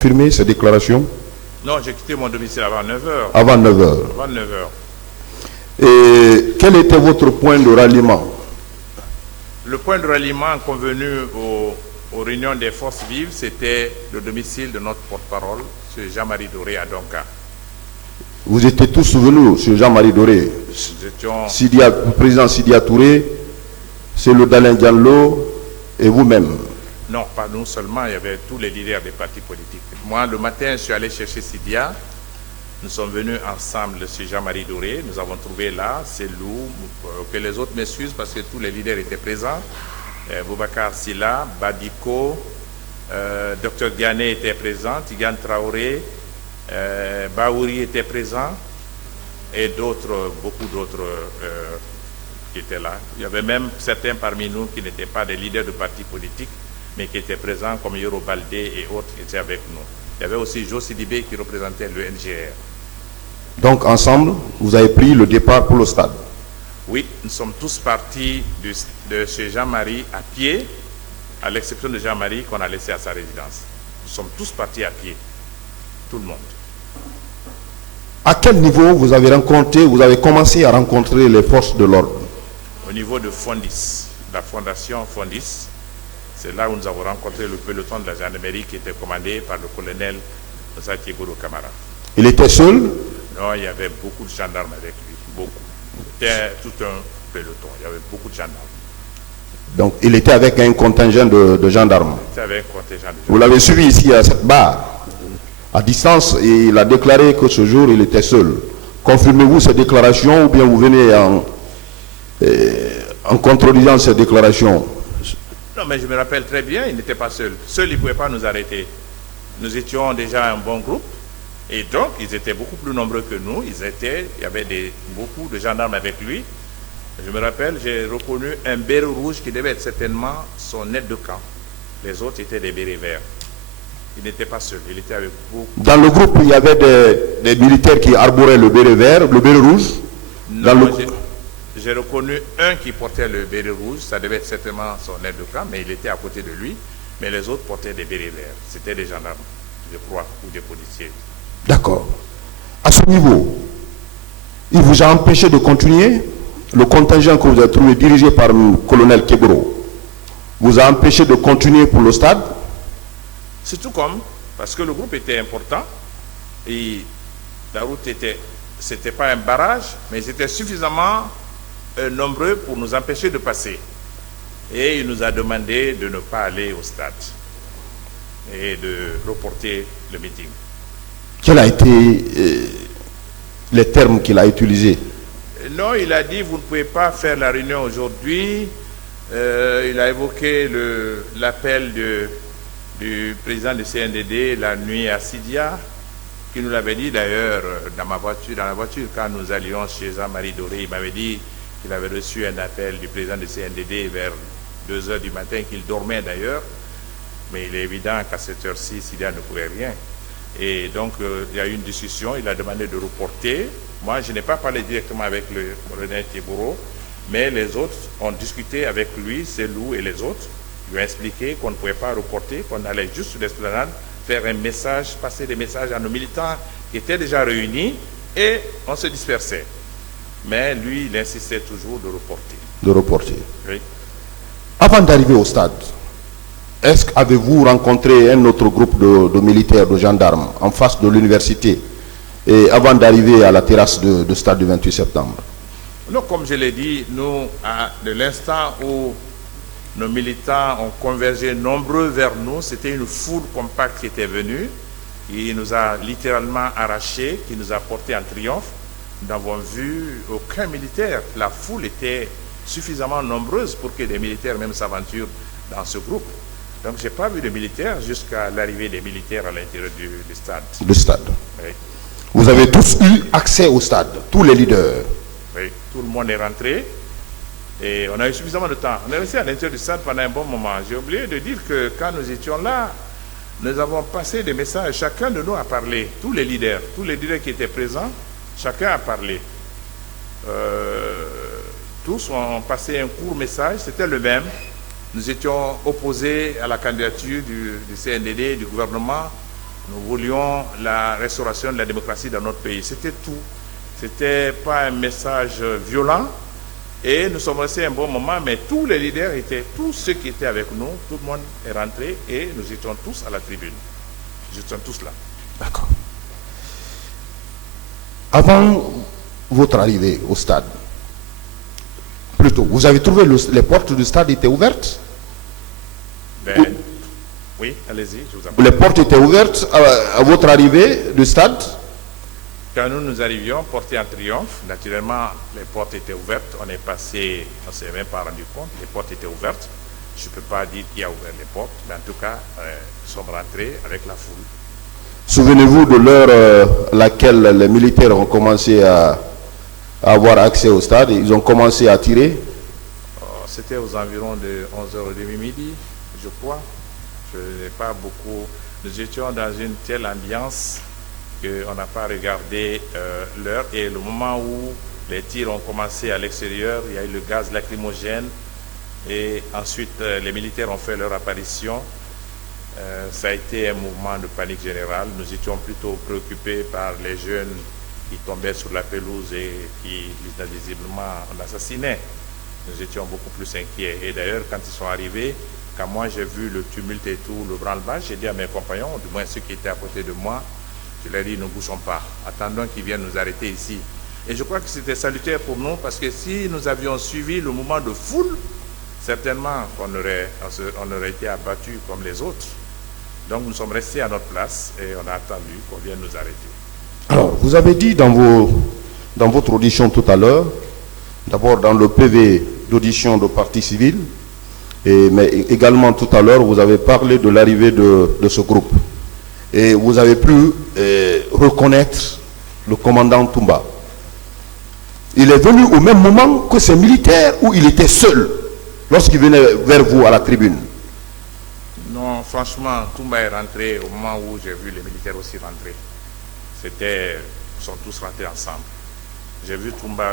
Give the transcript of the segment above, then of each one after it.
Confirmer ces déclarations? Non, j'ai quitté mon domicile avant 9h. Avant 9h. Avant 9h. Et quel était votre point de ralliement? Le point de ralliement convenu aux réunions des forces vives, c'était le domicile de notre porte-parole, M. Jean-Marie Doré à Donka. Vous étiez tous venus, M. Jean-Marie Doré, le président Sidia Touré, c'est le Dalin Diallo et vous-même? Non, pas nous seulement, il y avait tous les leaders des partis politiques. Moi, le matin, je suis allé chercher Sidia. Nous sommes venus ensemble, M. Jean-Marie Doré. Nous avons trouvé là, c'est Lou, que les autres m'excusent parce que tous les leaders étaient présents. Boubacar Silla, Badiko, Dr Diané était présent, Tigan Traoré, Baouri était présent et d'autres, beaucoup d'autres qui étaient là. Il y avait même certains parmi nous qui n'étaient pas des leaders de partis politiques, mais qui étaient présents comme Yoro Baldé et autres qui étaient avec nous. Il y avait aussi Jo Sidibé qui représentait le NGR. Donc ensemble, vous avez pris le départ pour le stade? Oui, nous sommes tous partis de chez Jean-Marie à pied, à l'exception de Jean-Marie qu'on a laissé à sa résidence. Nous sommes tous partis à pied, tout le monde. À quel niveau vous avez commencé à rencontrer les forces de l'ordre? Au niveau de Fondis, la fondation Fondis, c'est là où nous avons rencontré le peloton de la gendarmerie qui était commandé par le colonel Osatiegoro Kamara. Il était seul? Non, il y avait beaucoup de gendarmes avec lui, beaucoup. C'était tout un peloton, il y avait beaucoup de gendarmes. Donc il était avec un contingent de gendarmes? Il était avec un contingent de gendarmes. Vous l'avez suivi ici à cette barre, à distance, et il a déclaré que ce jour il était seul. Confirmez-vous ces déclarations ou bien vous venez en contredisant ces déclarations? Non, mais je me rappelle très bien, il n'était pas seul. Seul, il ne pouvait pas nous arrêter. Nous étions déjà un bon groupe, et donc ils étaient beaucoup plus nombreux que nous. Il y avait beaucoup de gendarmes avec lui. Je me rappelle, j'ai reconnu un béret rouge qui devait être certainement son aide de camp. Les autres étaient des bérets verts. Il n'était pas seul, il était avec beaucoup. Dans le groupe, il y avait des militaires qui arboraient le béret vert, le béret rouge? Non, j'ai reconnu un qui portait le béret rouge, ça devait être certainement son aide de camp, mais il était à côté de lui. Mais les autres portaient des bérets verts. C'était des gendarmes, je crois, ou des policiers. D'accord. À ce niveau, il vous a empêché de continuer? Le contingent que vous avez trouvé dirigé par le colonel Kebro vous a empêché de continuer pour le stade? C'est tout comme, parce que le groupe était important et la route c'était pas un barrage, mais ils étaient suffisamment nombreux pour nous empêcher de passer. Et il nous a demandé de ne pas aller au stade et de reporter le meeting. Quels ont été les termes qu'il a utilisés? Non, il a dit vous ne pouvez pas faire la réunion aujourd'hui. Il a évoqué l'appel du président du CNDD la nuit à Sidia, qui nous l'avait dit d'ailleurs dans la voiture, quand nous allions chez Jean-Marie Doré. Il m'avait dit qu'il avait reçu un appel du président du CNDD vers 2h du matin, qu'il dormait d'ailleurs, mais il est évident qu'à cette heure-ci, Sidia ne pouvait rien. Et donc, il y a eu une discussion, il a demandé de reporter. Moi, je n'ai pas parlé directement avec le colonel Tiboro, mais les autres ont discuté avec lui, Selou et les autres. Ils lui ont expliqué qu'on ne pouvait pas reporter, qu'on allait juste sur l'esplanade faire un message, passer des messages à nos militants qui étaient déjà réunis, et on se dispersait. Mais lui, il insistait toujours de reporter. De reporter. Oui. Avant d'arriver au stade, est-ce qu'avez-vous rencontré un autre groupe de militaires, de gendarmes, en face de l'université, et avant d'arriver à la terrasse de stade du 28 septembre? Non, comme je l'ai dit, nous, de l'instant où nos militants ont convergé nombreux vers nous, c'était une foule compacte qui était venue. Il nous a littéralement arrachés, qui nous a portés en triomphe. Nous n'avons vu aucun militaire. La foule était suffisamment nombreuse pour que des militaires même s'aventurent dans ce groupe. Donc je n'ai pas vu de militaires jusqu'à l'arrivée des militaires à l'intérieur du stade. Le stade. Oui. Vous avez tous eu accès au stade, tous les leaders? Oui, tout le monde est rentré. Et on a eu suffisamment de temps. On est resté à l'intérieur du stade pendant un bon moment. J'ai oublié de dire que quand nous étions là, nous avons passé des messages. Chacun de nous a parlé. Tous les leaders qui étaient présents, chacun a parlé. Tous ont passé un court message. C'était le même. Nous étions opposés à la candidature du CNDD, du gouvernement, Nous voulions la restauration de la démocratie dans notre pays. C'était tout. C'était pas un message violent. Et nous sommes restés un bon moment, mais tous les leaders tous ceux qui étaient avec nous, tout le monde est rentré et nous étions tous à la tribune. Nous étions tous là. D'accord. Avant votre arrivée au stade, plutôt, vous avez trouvé les portes du stade étaient ouvertes? Oui, allez-y, je vous en prie. Les portes étaient ouvertes à votre arrivée du stade? Quand nous arrivions, portés en triomphe, naturellement, les portes étaient ouvertes. On est passé, on ne s'est même pas rendu compte, les portes étaient ouvertes. Je ne peux pas dire qui a ouvert les portes, mais en tout cas, nous sommes rentrés avec la foule. Souvenez-vous de l'heure à laquelle les militaires ont commencé à avoir accès au stade. Ils ont commencé à tirer? C'était aux environs de 11h30 midi, je crois. Je n'ai pas beaucoup. Nous étions dans une telle ambiance qu'on n'a pas regardé l'heure. Et le moment où les tirs ont commencé à l'extérieur, il y a eu le gaz lacrymogène. Et ensuite, les militaires ont fait leur apparition. Ça a été un mouvement de panique générale. Nous étions plutôt préoccupés par les jeunes qui tombaient sur la pelouse et qui visiblement l'assassinaient. Nous étions beaucoup plus inquiets. Et d'ailleurs, quand ils sont arrivés, quand moi j'ai vu le tumulte et tout, le branle-bas, j'ai dit à mes compagnons, du moins ceux qui étaient à côté de moi, je leur ai dit, ne bougeons pas, attendons qu'ils viennent nous arrêter ici. Et je crois que c'était salutaire pour nous, parce que si nous avions suivi le mouvement de foule, certainement on aurait été abattus comme les autres. Donc nous sommes restés à notre place et on a attendu qu'on vienne nous arrêter. Alors, vous avez dit dans votre audition tout à l'heure, d'abord dans le PV d'audition de partie civile, mais également tout à l'heure, vous avez parlé de l'arrivée de ce groupe. Et vous avez pu reconnaître le commandant Toumba. Il est venu au même moment que ces militaires ou il était seul lorsqu'il venait vers vous à la tribune? Non, franchement, Toumba est rentré au moment où j'ai vu les militaires aussi rentrer. Ils sont tous rentrés ensemble. J'ai vu Toumba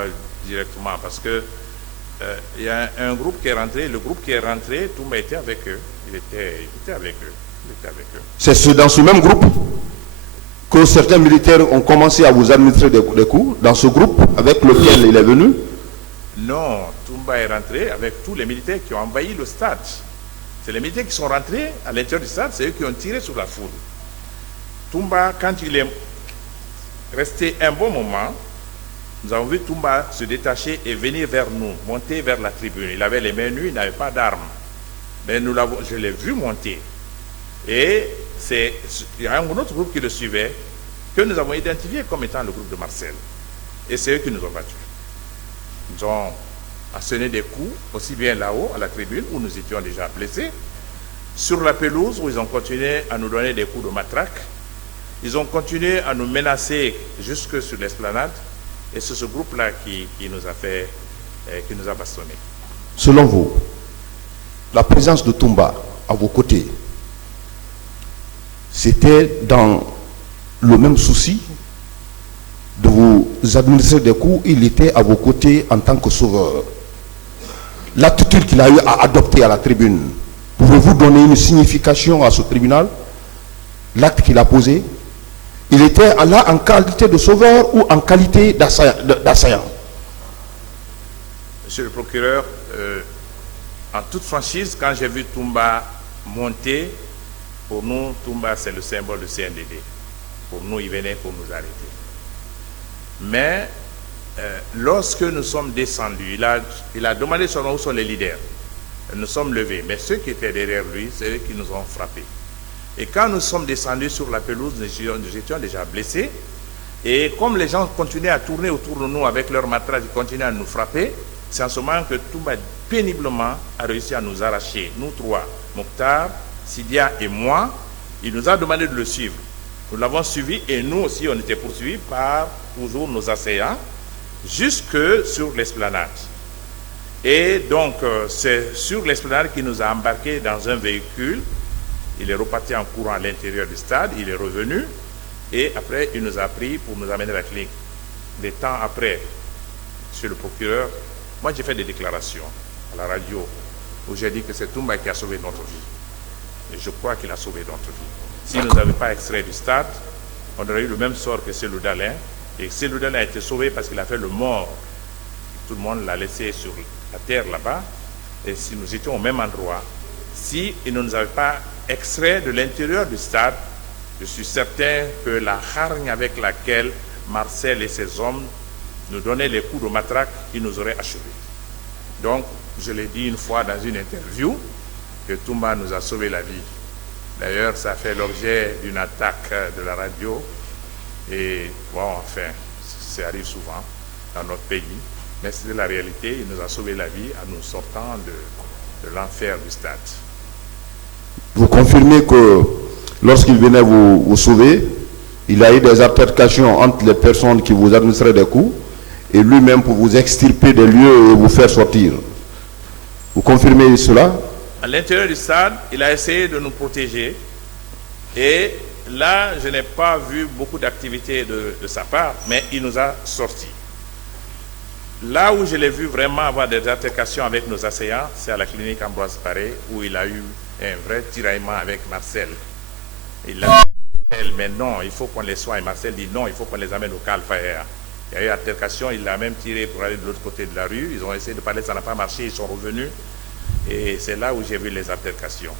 directement parce que il y a un groupe qui est rentré. Le groupe qui est rentré, Toumba était avec eux. Il était avec eux. C'est dans ce même groupe que certains militaires ont commencé à vous administrer des coups, dans ce groupe avec lequel il est venu? Non, Toumba est rentré avec tous les militaires qui ont envahi le stade. C'est les militaires qui sont rentrés à l'intérieur du stade, c'est eux qui ont tiré sur la foule. Toumba, quand il est resté un bon moment, nous avons vu Toumba se détacher et venir vers nous, monter vers la tribune. Il avait les mains nues, il n'avait pas d'armes. Mais je l'ai vu monter. Et il y a un autre groupe qui le suivait, que nous avons identifié comme étant le groupe de Marcel. Et c'est eux qui nous ont battus. Ils ont asséné des coups, aussi bien là-haut, à la tribune, où nous étions déjà blessés, sur la pelouse, où ils ont continué à nous donner des coups de matraque. Ils ont continué à nous menacer jusque sur l'esplanade. Et c'est ce groupe-là qui nous a bastonnés. Selon vous, la présence de Toumba à vos côtés, c'était dans le même souci de vous administrer des coups, il était à vos côtés en tant que sauveur. L'attitude qu'il a eu à adopter à la tribune, pouvez-vous donner une signification à ce tribunal? L'acte qu'il a posé, il était là en qualité de sauveur ou en qualité d'assaillant? Monsieur le procureur, en toute franchise, quand j'ai vu Toumba monter, pour nous, Toumba, c'est le symbole du CNDD. Pour nous, il venait pour nous arrêter. Mais lorsque nous sommes descendus, il a demandé où sont les leaders. Nous sommes levés, mais ceux qui étaient derrière lui, c'est eux qui nous ont frappés. Et quand nous sommes descendus sur la pelouse, nous étions déjà blessés. Et comme les gens continuaient à tourner autour de nous avec leurs matraques, ils continuaient à nous frapper, c'est en ce moment que Toumba péniblement a réussi à nous arracher, nous trois, Mokhtar, Sidia et moi. Il nous a demandé de le suivre. Nous l'avons suivi et nous aussi, on était poursuivis par toujours nos assaillants jusque sur l'esplanade. Et donc, c'est sur l'esplanade qu'il nous a embarqués dans un véhicule. Il est reparti en courant à l'intérieur du stade, il est revenu et après, il nous a pris pour nous amener à la clinique. Des temps après, monsieur le procureur, moi j'ai fait des déclarations à la radio où j'ai dit que c'est Toumba qui a sauvé notre vie. Et je crois qu'il a sauvé notre vie. Si nous n'avions pas extrait du stade, on aurait eu le même sort que Cellou Dalein. Et Cellou Dalein a été sauvé parce qu'il a fait le mort. Tout le monde l'a laissé sur la terre là-bas. Et si nous étions au même endroit, si il ne nous avait pas extrait de l'intérieur du stade, je suis certain que la hargne avec laquelle Marcel et ses hommes nous donnaient les coups de matraque, ils nous auraient achevés. Donc, je l'ai dit une fois dans une interview, que Toumba nous a sauvé la vie. D'ailleurs, ça fait l'objet d'une attaque de la radio. Et bon, enfin, ça arrive souvent dans notre pays. Mais c'est la réalité, il nous a sauvé la vie en nous sortant de l'enfer du stade. Vous confirmez que lorsqu'il venait vous sauver, il a eu des altercations entre les personnes qui vous administraient des coups et lui-même pour vous extirper des lieux et vous faire sortir. Vous confirmez cela? À l'intérieur du stade, il a essayé de nous protéger. Et là, je n'ai pas vu beaucoup d'activités de sa part, mais il nous a sortis. Là où je l'ai vu vraiment avoir des altercations avec nos assaillants, c'est à la clinique Ambroise Paré, où il a eu un vrai tiraillement avec Marcel. Il a dit, mais non, il faut qu'on les soigne. Marcel dit non, il faut qu'on les amène au Calfaïa. Il y a eu altercation, il l'a même tiré pour aller de l'autre côté de la rue. Ils ont essayé de parler, ça n'a pas marché, ils sont revenus. Et c'est là où j'ai vu les altercations.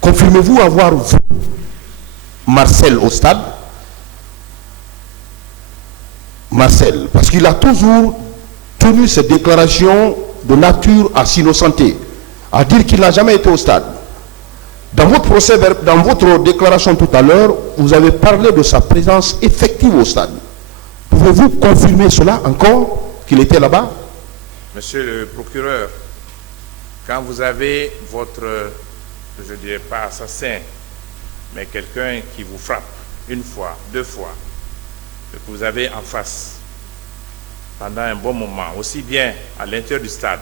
Confirmez-vous avoir vu Marcel au stade? Marcel, parce qu'il a toujours tenu ses déclarations de nature à s'innocenter, à dire qu'il n'a jamais été au stade. Dans votre procès, dans votre déclaration tout à l'heure, vous avez parlé de sa présence effective au stade. Pouvez-vous confirmer cela encore, qu'il était là-bas? Monsieur le procureur, quand vous avez votre, je ne dirais pas assassin, mais quelqu'un qui vous frappe une fois, deux fois, que vous avez en face pendant un bon moment, aussi bien à l'intérieur du stade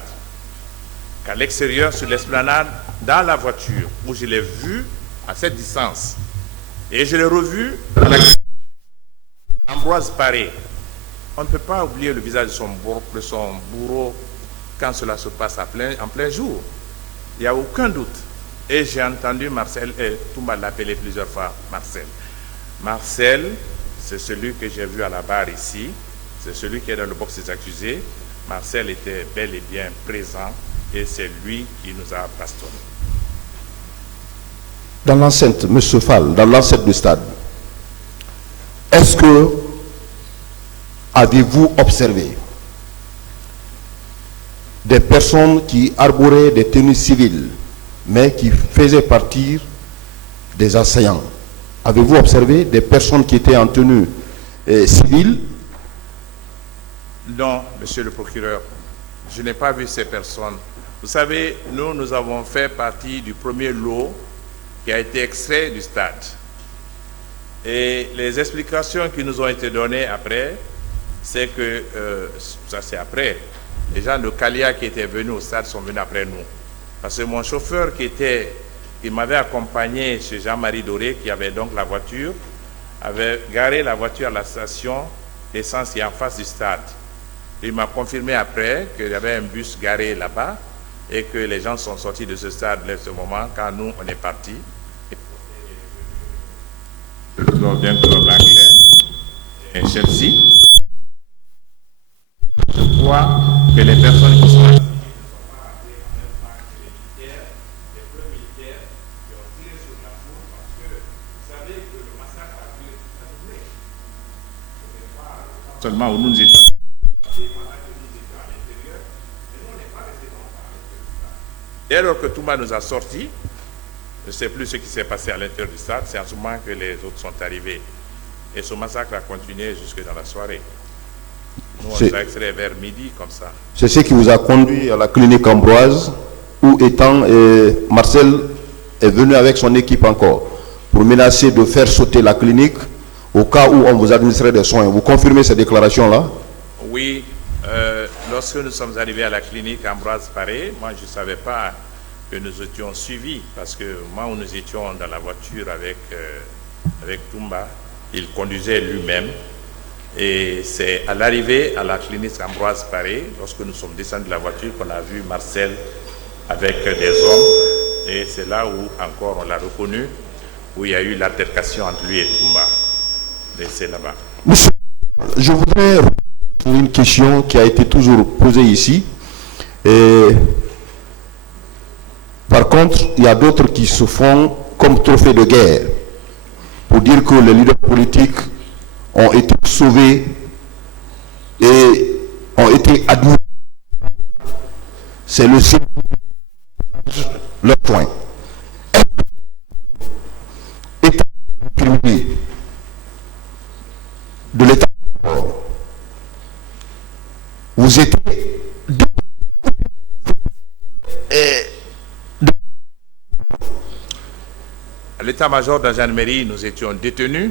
qu'à l'extérieur, sur l'esplanade, dans la voiture, où je l'ai vu à cette distance. Et je l'ai revu à la Ambroise Paré. On ne peut pas oublier le visage de son bourreau quand cela se passe en plein jour. Il n'y a aucun doute. Et j'ai entendu Marcel, Toumba l'appeler plusieurs fois Marcel. Marcel, c'est celui que j'ai vu à la barre ici, c'est celui qui est dans le box des accusés. Marcel était bel et bien présent et c'est lui qui nous a bastonnés. Dans l'enceinte, M. Fall, dans l'enceinte du stade, est-ce que avez-vous observé des personnes qui arboraient des tenues civiles, mais qui faisaient partie des assaillants? Avez-vous observé des personnes qui étaient en tenue civile? Non, monsieur le procureur, je n'ai pas vu ces personnes. Vous savez, nous avons fait partie du premier lot qui a été extrait du stade. Et les explications qui nous ont été données après, c'est que, ça c'est après, les gens de Calia qui étaient venus au stade sont venus après nous. Parce que mon chauffeur qui m'avait accompagné chez Jean-Marie Doré, qui avait donc la voiture, avait garé la voiture à la station d'essence qui est en face du stade. Il m'a confirmé après qu'il y avait un bus garé là-bas et que les gens sont sortis de ce stade à ce moment quand nous on est partis. D'un club anglais et Chelsea. Je crois que les personnes qui sont seulement où nous étions. Et alors que Toumba nous a sortis, je ne sais plus ce qui s'est passé à l'intérieur du stade, c'est en ce moment que les autres sont arrivés. Et ce massacre a continué jusque dans la soirée. Nous, on s'est extrait vers midi, comme ça. C'est ce qui vous a conduit à la clinique Ambroise, où étant Marcel est venu avec son équipe encore, pour menacer de faire sauter la clinique au cas où on vous administrait des soins. Vous confirmez ces déclarations-là? Oui, lorsque nous sommes arrivés à la clinique Ambroise Paré, moi je ne savais pas que nous étions suivis, parce que moi où nous étions dans la voiture avec Toumba, il conduisait lui-même. Et c'est à l'arrivée à la clinique Ambroise Paré, lorsque nous sommes descendus de la voiture, qu'on a vu Marcel avec des hommes. et c'est là où encore on l'a reconnu, où il y a eu l'altercation entre lui et Toumba. Et c'est là-bas. Monsieur, je voudrais une question qui a été toujours posée ici. Et par contre, il y a d'autres qui se font comme trophée de guerre pour dire que les leaders politiques ont été sauvés et ont été admis. C'est le signe leur point. État de l'État. Vous étiez à l'état-major de la gendarmerie, nous étions détenus.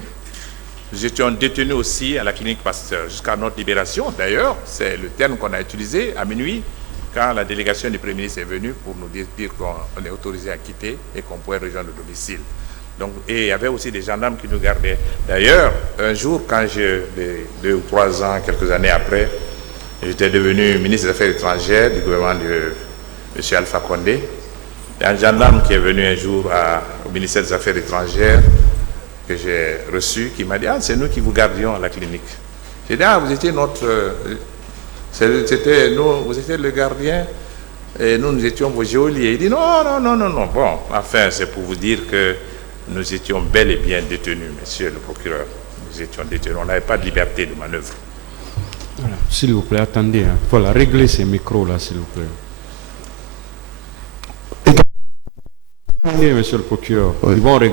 Nous étions détenus aussi à la clinique Pasteur jusqu'à notre libération. D'ailleurs, c'est le terme qu'on a utilisé à minuit quand la délégation du Premier ministre est venue pour nous dire qu'on est autorisé à quitter et qu'on pouvait rejoindre le domicile. Donc, et il y avait aussi des gendarmes qui nous gardaient. D'ailleurs, un jour, quand 2 ou 3 ans, quelques années après, j'étais devenu ministre des Affaires étrangères du gouvernement de M. Alpha Condé. Il y a un gendarme qui est venu un jour au ministère des Affaires étrangères que j'ai reçu, qui m'a dit « Ah, c'est nous qui vous gardions à la clinique. » J'ai dit « Ah, vous étiez vous étiez le gardien et nous étions vos geôliers. » Il dit « Non. Bon, enfin, c'est pour vous dire que nous étions bel et bien détenus, monsieur le procureur. Nous étions détenus. On n'avait pas de liberté de manœuvre. » Voilà. S'il vous plaît, attendez. Voilà, réglez ces micros-là, s'il vous plaît. Attendez, monsieur le procureur. Oui. Ils vont régler.